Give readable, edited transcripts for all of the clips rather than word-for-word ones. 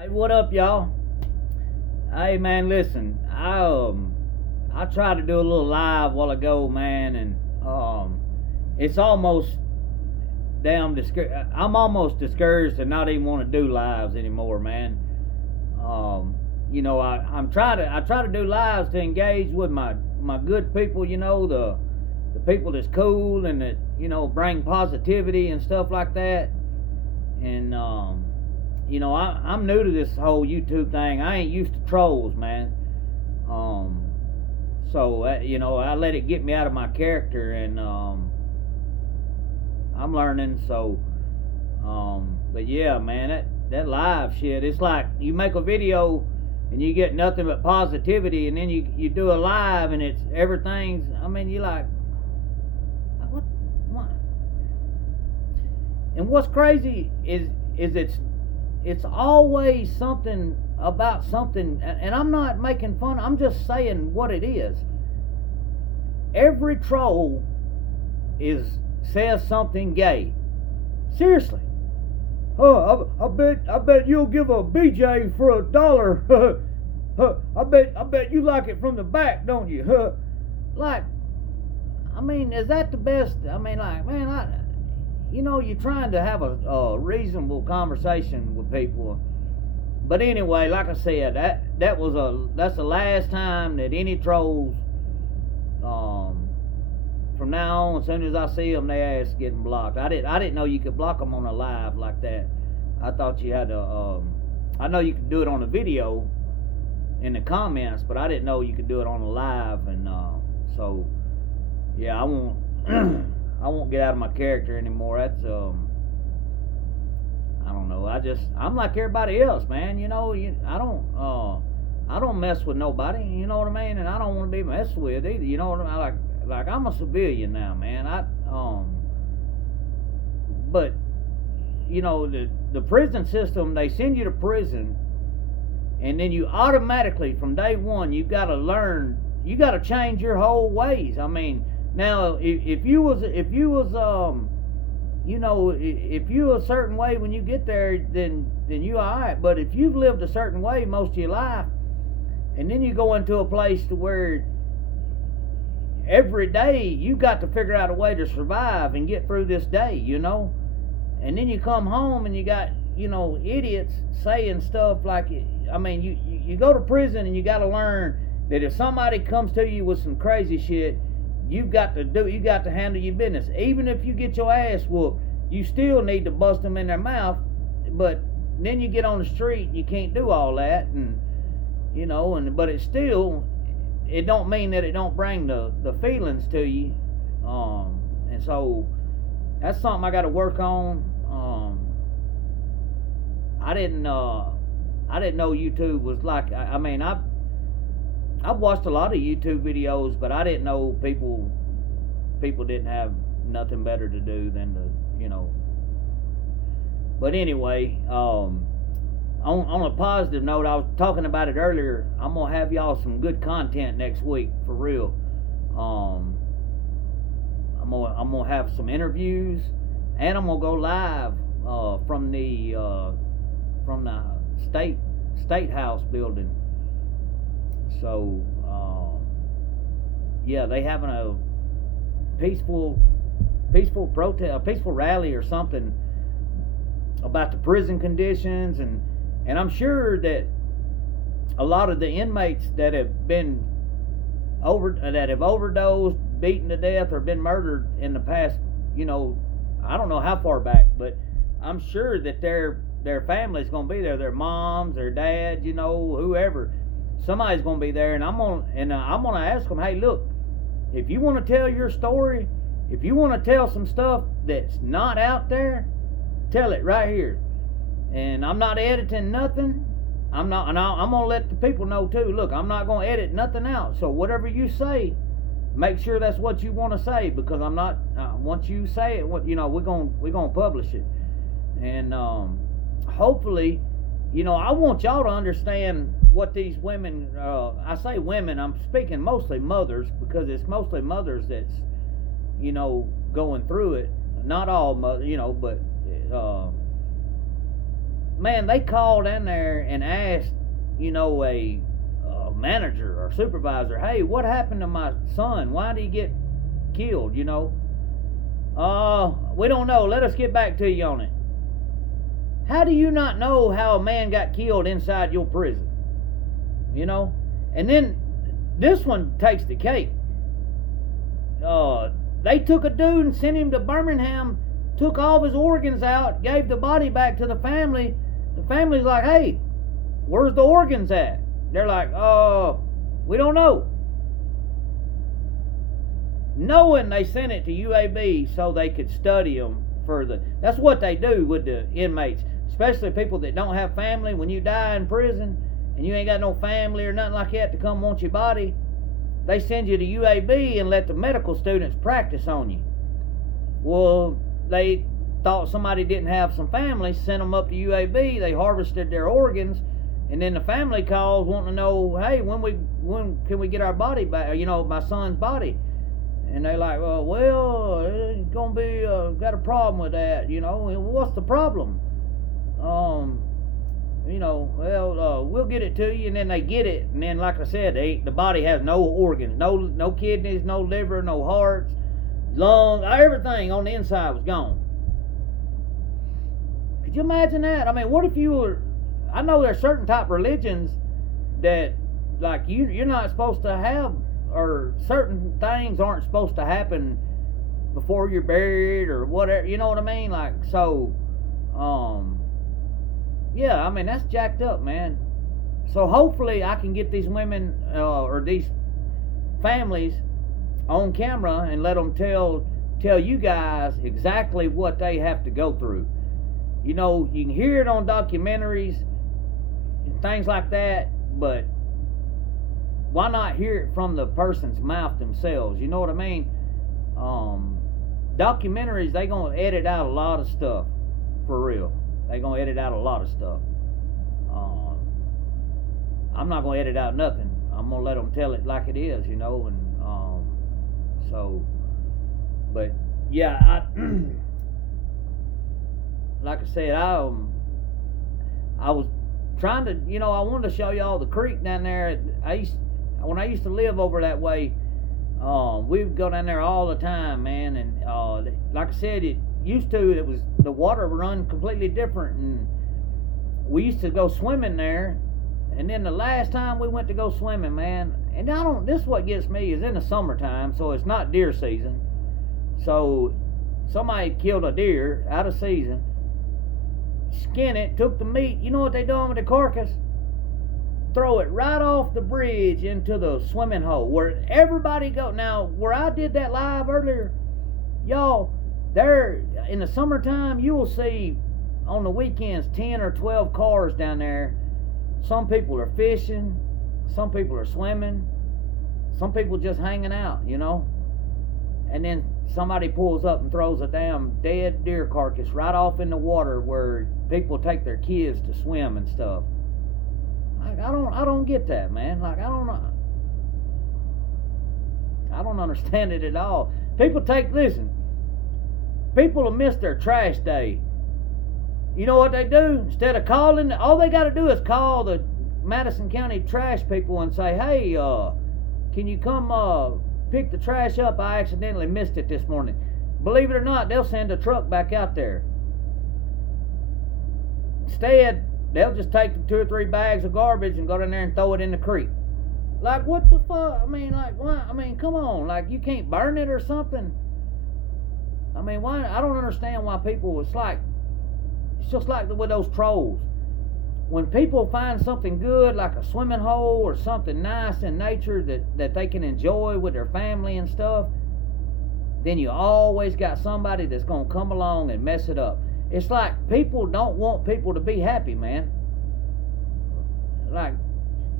Hey, what up, y'all? Hey, man, listen. I tried to do a little live a while ago, man, and it's almost damn discouraged. I'm almost discouraged to not even want to do lives anymore, man. Um, I try to do lives to engage with my good people. The people that's cool and that bring positivity and stuff like that. And I'm new to this whole YouTube thing. I ain't used to trolls, man. Um, I let it get me out of my character, and I'm learning. But yeah, man, that live shit. It's like you make a video and you get nothing but positivity, and then you do a live and it's everything's. I mean, you like what? And what's crazy is it's always something about something, and I'm not making fun. I'm just saying what it is. Every troll says something gay. Seriously. Oh, I bet you'll give a BJ for $1. I bet you like it from the back, don't you? Like, I mean, is that the best? I mean, like, man, you're trying to have a reasonable conversation with people. But anyway, like I said, that's the last time that any trolls. From now on, as soon as I see them, their ass getting blocked. I didn't know you could block them on a live like that. I thought you had to. I know you could do it on a video in the comments, but I didn't know you could do it on a live. And so, yeah, I won't. I won't get out of my character anymore. That's I don't know. I'm like everybody else, man. I don't mess with nobody. You know what I mean? And I don't want to be messed with either. You know what I mean? Like I'm a civilian now, man. But the prison system, they send you to prison, and then you automatically from day one you got to learn. You got to change your whole ways. I mean. Now, if you was if you a certain way when you get there, then you all right. But if you've lived a certain way most of your life, and then you go into a place to where every day you got to figure out a way to survive and get through this day, and then you come home and you got idiots saying stuff like, I mean, you go to prison and you got to learn that if somebody comes to you with some crazy shit. You got to handle your business. Even if you get your ass whooped, you still need to bust them in their mouth. But then you get on the street, you can't do all that, but it don't mean that it don't bring the feelings to you. And so that's something I got to work on. I didn't know YouTube was like. I've watched a lot of YouTube videos, but I didn't know people didn't have nothing better to do than to. But anyway, on a positive note, I was talking about it earlier. I'm gonna have y'all some good content next week for real. I'm gonna have some interviews, and I'm gonna go live from the state house building. So, yeah, they having a peaceful protest, a peaceful rally or something about the prison conditions, and I'm sure that a lot of the inmates that have overdosed, beaten to death, or been murdered in the past, I don't know how far back, but I'm sure that their family's gonna be there, their moms, their dads, whoever. Somebody's gonna be there, and I'm gonna ask them, hey, look, if you want to tell your story, if you want to tell some stuff that's not out there, tell it right here. And I'm not editing nothing. I'm gonna let the people know too. Look, I'm not gonna edit nothing out. So whatever you say, make sure that's what you want to say, because I'm not. Once you say it, we're gonna publish it, and hopefully. I want y'all to understand what these women, I say women, I'm speaking mostly mothers, because it's mostly mothers that's, going through it. Not all mothers, but man, they called in there and asked, a manager or supervisor, hey, what happened to my son? Why did he get killed? We don't know. Let us get back to you on it. How do you not know how a man got killed inside your prison? And then this one takes the cake. They took a dude and sent him to Birmingham, took all of his organs out, gave the body back to the family. The family's like, hey, where's the organs at? They're like, we don't know. Knowing they sent it to UAB so they could study them further. That's what they do with the inmates, especially people that don't have family. When you die in prison and you ain't got no family or nothing like that to come want your body, they send you to UAB and let the medical students practice on you. Well, they thought somebody didn't have some family, sent them up to UAB, they harvested their organs, and then the family calls wanting to know, hey, when can we get our body back, my son's body? And they like, well, it's gonna be, got a problem with that, what's the problem? We'll get it to you. And then they get it, and then like I said, the body has no organs, no kidneys, no liver, no hearts, lungs, everything on the inside was gone. Could you imagine that? I mean, what if you were, I know there's certain type of religions that, like, you're not supposed to have, or certain things aren't supposed to happen before you're buried or whatever, you know what I mean? Like, so, yeah, I mean, that's jacked up, man. So hopefully I can get these women or these families on camera and let them tell you guys exactly what they have to go through. You can hear it on documentaries and things like that, but why not hear it from the person's mouth themselves? You know what I mean? Documentaries, they gonna edit out a lot of stuff, for real. They gonna edit out a lot of stuff. I'm not gonna edit out nothing. I'm gonna let them tell it like it is, and so, but yeah, like I said, I was trying to, I wanted to show y'all the creek down there. When I used to live over that way, we would go down there all the time, man. And like I said, it was the water run completely different, and we used to go swimming there. And then the last time we went to go swimming, man, and this is what gets me, is in the summertime, so it's not deer season. So somebody killed a deer out of season, skin it, took the meat. You know what they done with the carcass? Throw it right off the bridge into the swimming hole where everybody go. Now, where I did that live earlier, y'all, there in the summertime, you will see on the weekends 10 or 12 cars down there. Some people are fishing, some people are swimming, some people just hanging out, and then somebody pulls up and throws a damn dead deer carcass right off in the water where people take their kids to swim and stuff. Like, I don't get that, man. Like, I don't understand it at all. People will miss their trash day. You know what they do? Instead of calling, all they got to do is call the Madison County trash people and say, hey, can you come pick the trash up? I accidentally missed it this morning. Believe it or not, they'll send a truck back out there. Instead, they'll just take the 2 or 3 bags of garbage and go down there and throw it in the creek. Like, what the fuck? I mean, like, why? I mean, come on. Like, you can't burn it or something? I mean, why? I don't understand why people, it's just like with those trolls. When people find something good, like a swimming hole or something nice in nature that they can enjoy with their family and stuff, then you always got somebody that's going to come along and mess it up. It's like people don't want people to be happy, man. Like,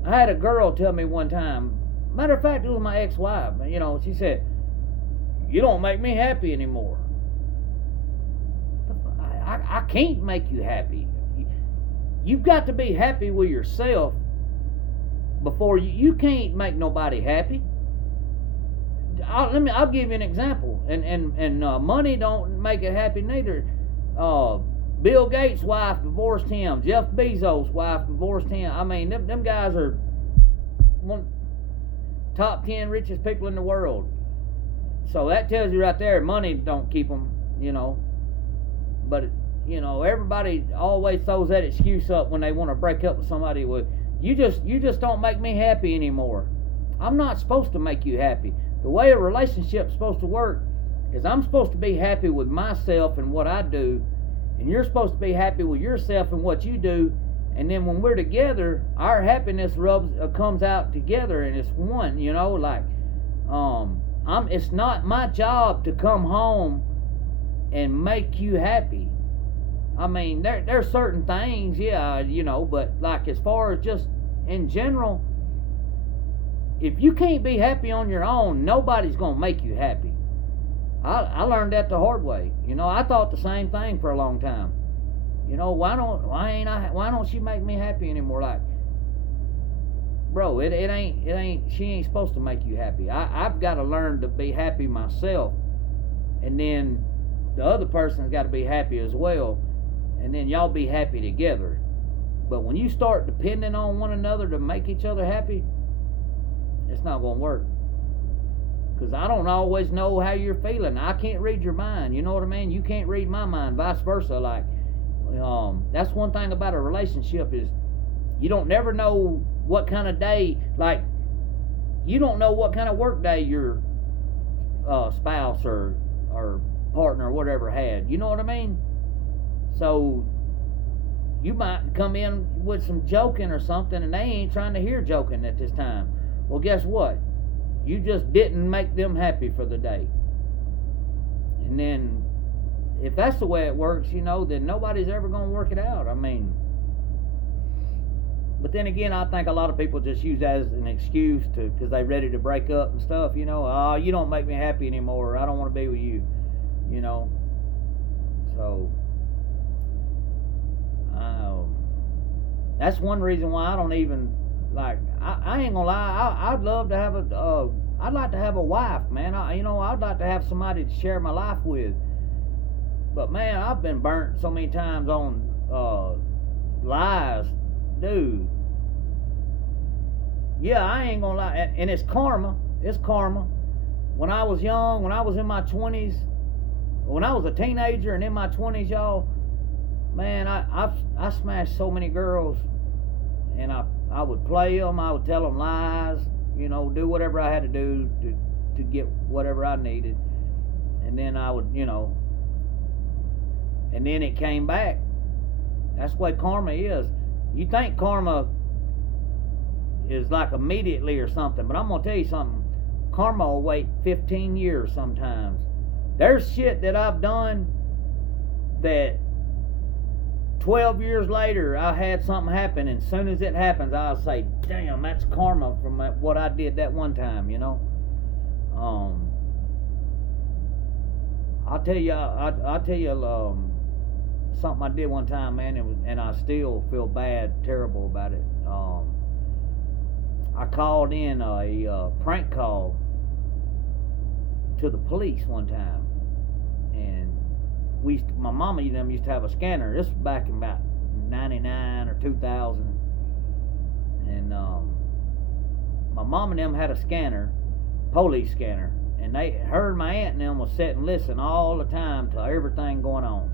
I had a girl tell me one time, matter of fact, it was my ex-wife, she said, you don't make me happy anymore. I can't make you happy. You've got to be happy with yourself before you can't make nobody happy. I'll give you an example. And money don't make it happy neither. Bill Gates' wife divorced him. Jeff Bezos' wife divorced him. I mean, them guys are one top 10 richest people in the world. So that tells you right there, money don't keep them, you know. But, you know, everybody always throws that excuse up when they want to break up with somebody. With you just don't make me happy anymore. I'm not supposed to make you happy. The way a relationship's supposed to work is I'm supposed to be happy with myself and what I do, and you're supposed to be happy with yourself and what you do. And then when we're together, our happiness comes out together, and it's one. You know, like it's not my job to come home and make you happy. I mean, there's certain things, yeah, you know, but like as far as just in general, if you can't be happy on your own, nobody's gonna make you happy. I learned that the hard way. You know, I thought the same thing for a long time. You know, why don't she make me happy anymore? Like, bro, it ain't she ain't supposed to make you happy. I've got to learn to be happy myself, and then the other person's got to be happy as well, and then y'all be happy together. But when you start depending on one another to make each other happy, it's not gonna work. Because I don't always know how you're feeling. I can't read your mind. You know what I mean? You can't read my mind. Vice versa. Like, that's one thing about a relationship is you don't never know what kind of day. Like, you don't know what kind of work day your spouse or partner or whatever had. You know what I mean? So you might come in with some joking or something, and they ain't trying to hear joking at this time. Well, guess what? You just didn't make them happy for the day. And then, if that's the way it works, you know, then nobody's ever going to work it out. I mean, but then again, I think a lot of people just use that as an excuse because they're ready to break up and stuff, you know. Oh, you don't make me happy anymore. I don't want to be with you, you know. So, that's one reason why I don't even, like, I ain't gonna lie. I'd love to have I'd like to have a wife, man. I'd like to have somebody to share my life with. But man, I've been burnt so many times on lies, dude. Yeah, I ain't gonna lie, and it's karma. It's karma. When I was young, when I was in my 20s, when I was a teenager and in my 20s, y'all, man, I smashed so many girls, and I would play them. I would tell them lies, you know, do whatever I had to do to get whatever I needed. And then I would, you know, and then it came back. That's what karma is. You think karma is like immediately or something, but I'm going to tell you something. Karma will wait 15 years sometimes. There's shit that I've done that 12 years later, I had something happen, and as soon as it happens, I'll say, damn, that's karma from what I did that one time, you know. I'll tell you something I did one time, man, and I still feel bad, terrible about it. I called in a prank call to the police one time, and my mama and them used to have a scanner. This was back in about 99 or 2000, and my mom and them had a scanner, police scanner, and her and my aunt and them was sit and listen all the time to everything going on.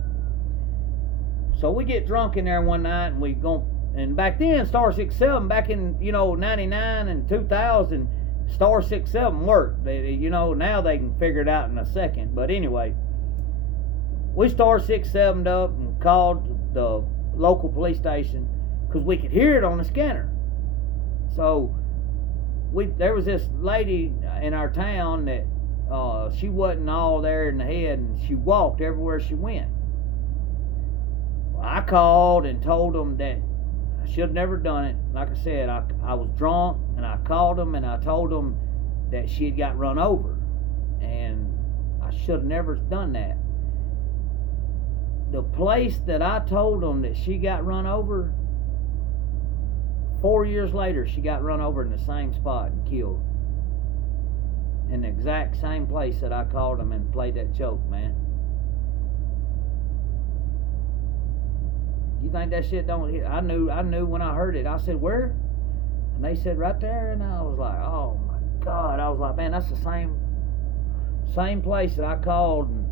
So we get drunk in there one night, and we go. And back then, Star 67, back in 99 and 2000, Star 67 worked. Now they can figure it out in a second. But anyway, we Star 67'd up and called the local police station because we could hear it on the scanner. So there was this lady in our town that she wasn't all there in the head, and she walked everywhere she went. Well, I called and told them that I should have never done it. Like I said, I was drunk, and I called them and I told them that she had got run over, and I should have never done that. The place that I told them that she got run over, 4 years later, she got run over in the same spot and killed. In the exact same place that I called them and played that joke, man. You think that shit don't hit? I knew when I heard it. I said, where? And they said, right there. And I was like, oh my God. I was like, man, that's the same place that I called. And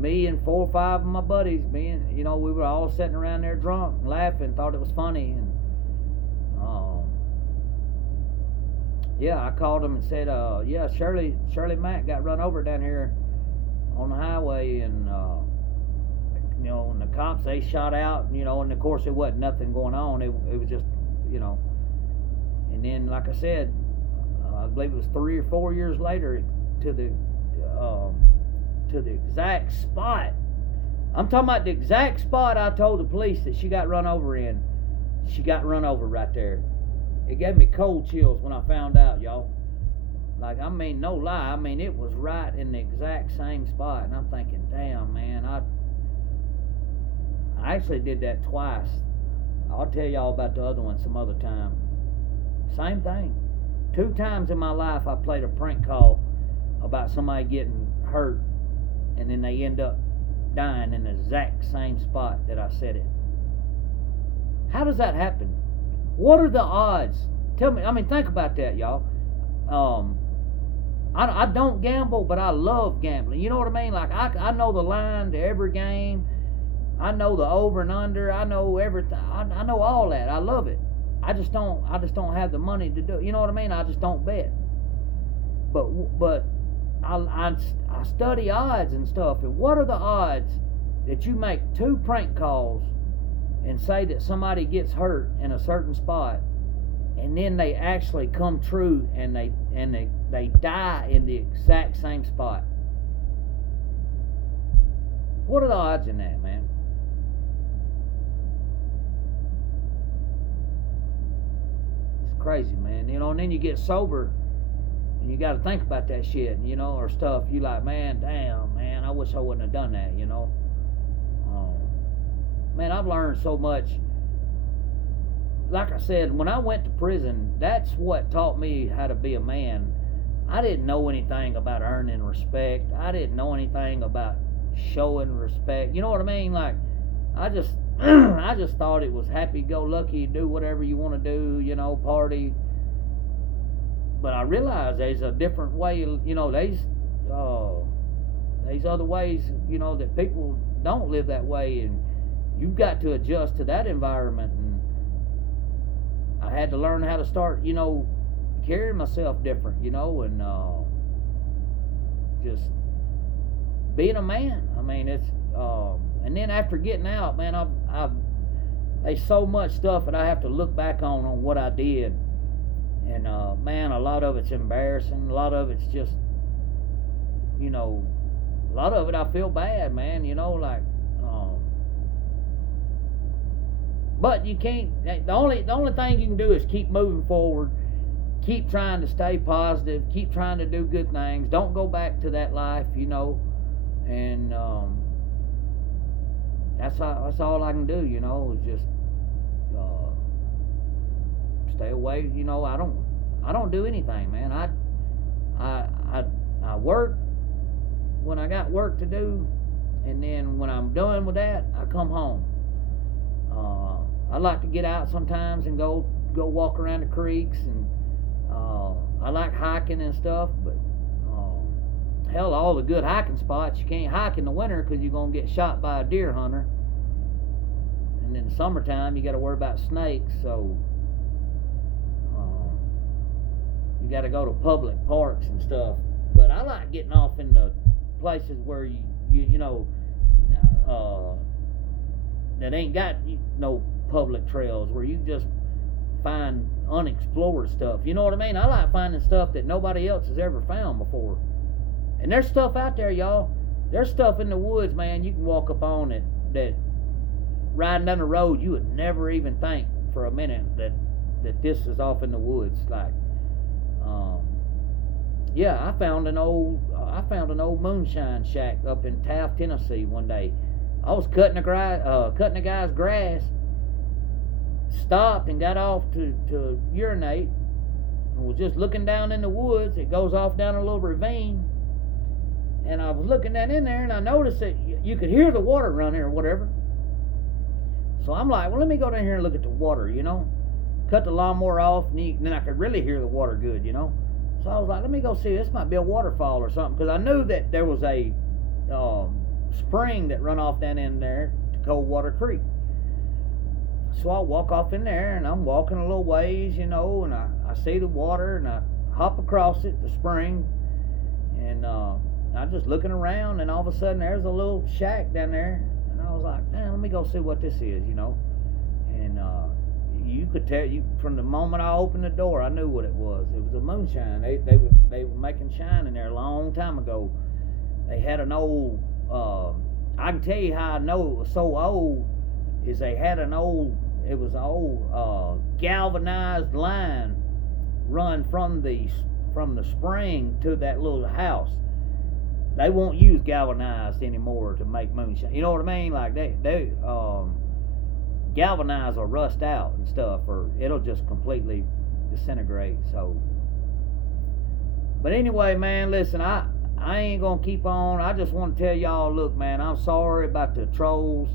me and 4 or 5 of my buddies, we were all sitting around there drunk and laughing, thought it was funny. And yeah, I called them and said, yeah, Shirley Mack got run over down here on the highway, and and the cops, they shot out, and of course it wasn't nothing going on. It was just, and then, like I said, I believe it was 3 or 4 years later to the exact spot. I'm talking about the exact spot I told the police that she got run over in. She got run over right there. It gave me cold chills when I found out, y'all. Like, I mean, no lie. I mean, it was right in the exact same spot. And I'm thinking, damn, man, I actually did that twice. I'll tell y'all about the other one some other time. Same thing. 2 times in my life I played a prank call about somebody getting hurt, and then they end up dying in the exact same spot that I said it. How does that happen? What are the odds? Tell me. I mean, think about that, y'all. I don't gamble, but I love gambling. You know what I mean? Like, I know the line to every game. I know the over and under. I know everything. I know all that. I love it. I just don't have the money to do it. You know what I mean? I just don't bet. But I study odds and stuff. And what are the odds that you make 2 prank calls and say that somebody gets hurt in a certain spot, and then they actually come true and they die in the exact same spot? What are the odds in that, man? It's crazy, man. And then you get sober and you got to think about that shit, or stuff. You like, man, damn, man, I wish I wouldn't have done that, Man, I've learned so much. Like I said, when I went to prison, that's what taught me how to be a man. I didn't know anything about earning respect. I didn't know anything about showing respect. You know what I mean? Like, I just thought it was happy-go-lucky, do whatever you want to do, party. But I realized there's a different way, there's other ways, that people don't live that way, and you've got to adjust to that environment. And I had to learn how to start, carrying myself different, and just being a man. I mean, it's and then after getting out, man, there's so much stuff that I have to look back on what I did, and man, a lot of it's embarrassing. A lot of it's just, a lot of it I feel bad, man. Like. But you can't. The only thing you can do is keep moving forward, keep trying to stay positive, keep trying to do good things. Don't go back to that life, and that's all I can do, is just stay away. I don't do anything, man. I work when I got work to do, and then when I'm done with that, I come home. I like to get out sometimes and go walk around the creeks, and I like hiking and stuff, but hell, all the good hiking spots, you can't hike in the winter because you're going to get shot by a deer hunter. And in the summertime, you got to worry about snakes, so you got to go to public parks and stuff. But I like getting off in the places where that ain't got no public trails, where you just find unexplored stuff. You know what I mean? I like finding stuff that nobody else has ever found before. And there's stuff out there, y'all. There's stuff in the woods, man, you can walk up on it that riding down the road you would never even think for a minute that this is off in the woods. Like, yeah, I found an old moonshine shack up in Taft, Tennessee one day. I was cutting a guy's grass, stopped and got off to urinate, and was just looking down in the woods. It goes off down a little ravine, and I was looking down in there, and I noticed that you could hear the water running or whatever. So I'm like, well, let me go down here and look at the water, cut the lawnmower off, and then I could really hear the water good, So I was like, let me go see. This might be a waterfall or something, because I knew that there was a spring that run off down in there to Coldwater Creek. So I walk off in there, and I'm walking a little ways, and I see the water, and I hop across it, the spring, and I'm just looking around, and all of a sudden there's a little shack down there, and I was like, damn, let me go see what this is, and you could tell, from the moment I opened the door, I knew what it was. It was a moonshine. They were making shine in there a long time ago. They had an old, I can tell you how I know it was so old, is they had an old galvanized line run from the spring to that little house. They won't use galvanized anymore to make moonshine. You know what I mean? Like they galvanize or rust out and stuff, or it'll just completely disintegrate. So, but anyway, man, listen, I ain't gonna keep on. I just want to tell y'all, look, man, I'm sorry about the trolls.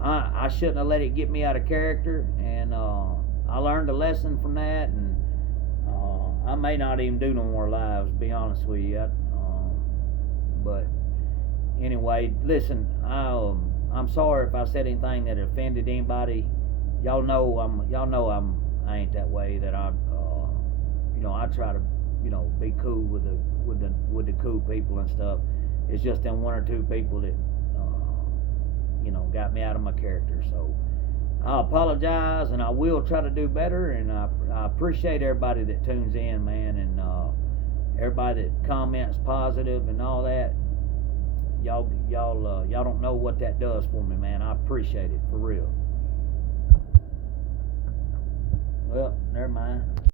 I shouldn't have let it get me out of character, and I learned a lesson from that, and I may not even do no more lives, to be honest with you. But anyway, listen, I'm sorry if I said anything that offended anybody. Y'all know I ain't that way. That I try to be cool with the cool people and stuff. It's just them one or two people that got me out of my character. So I apologize, and I will try to do better. And I appreciate everybody that tunes in, man, and everybody that comments positive and all that. Y'all don't know what that does for me, man. I appreciate it, for real. Well, never mind.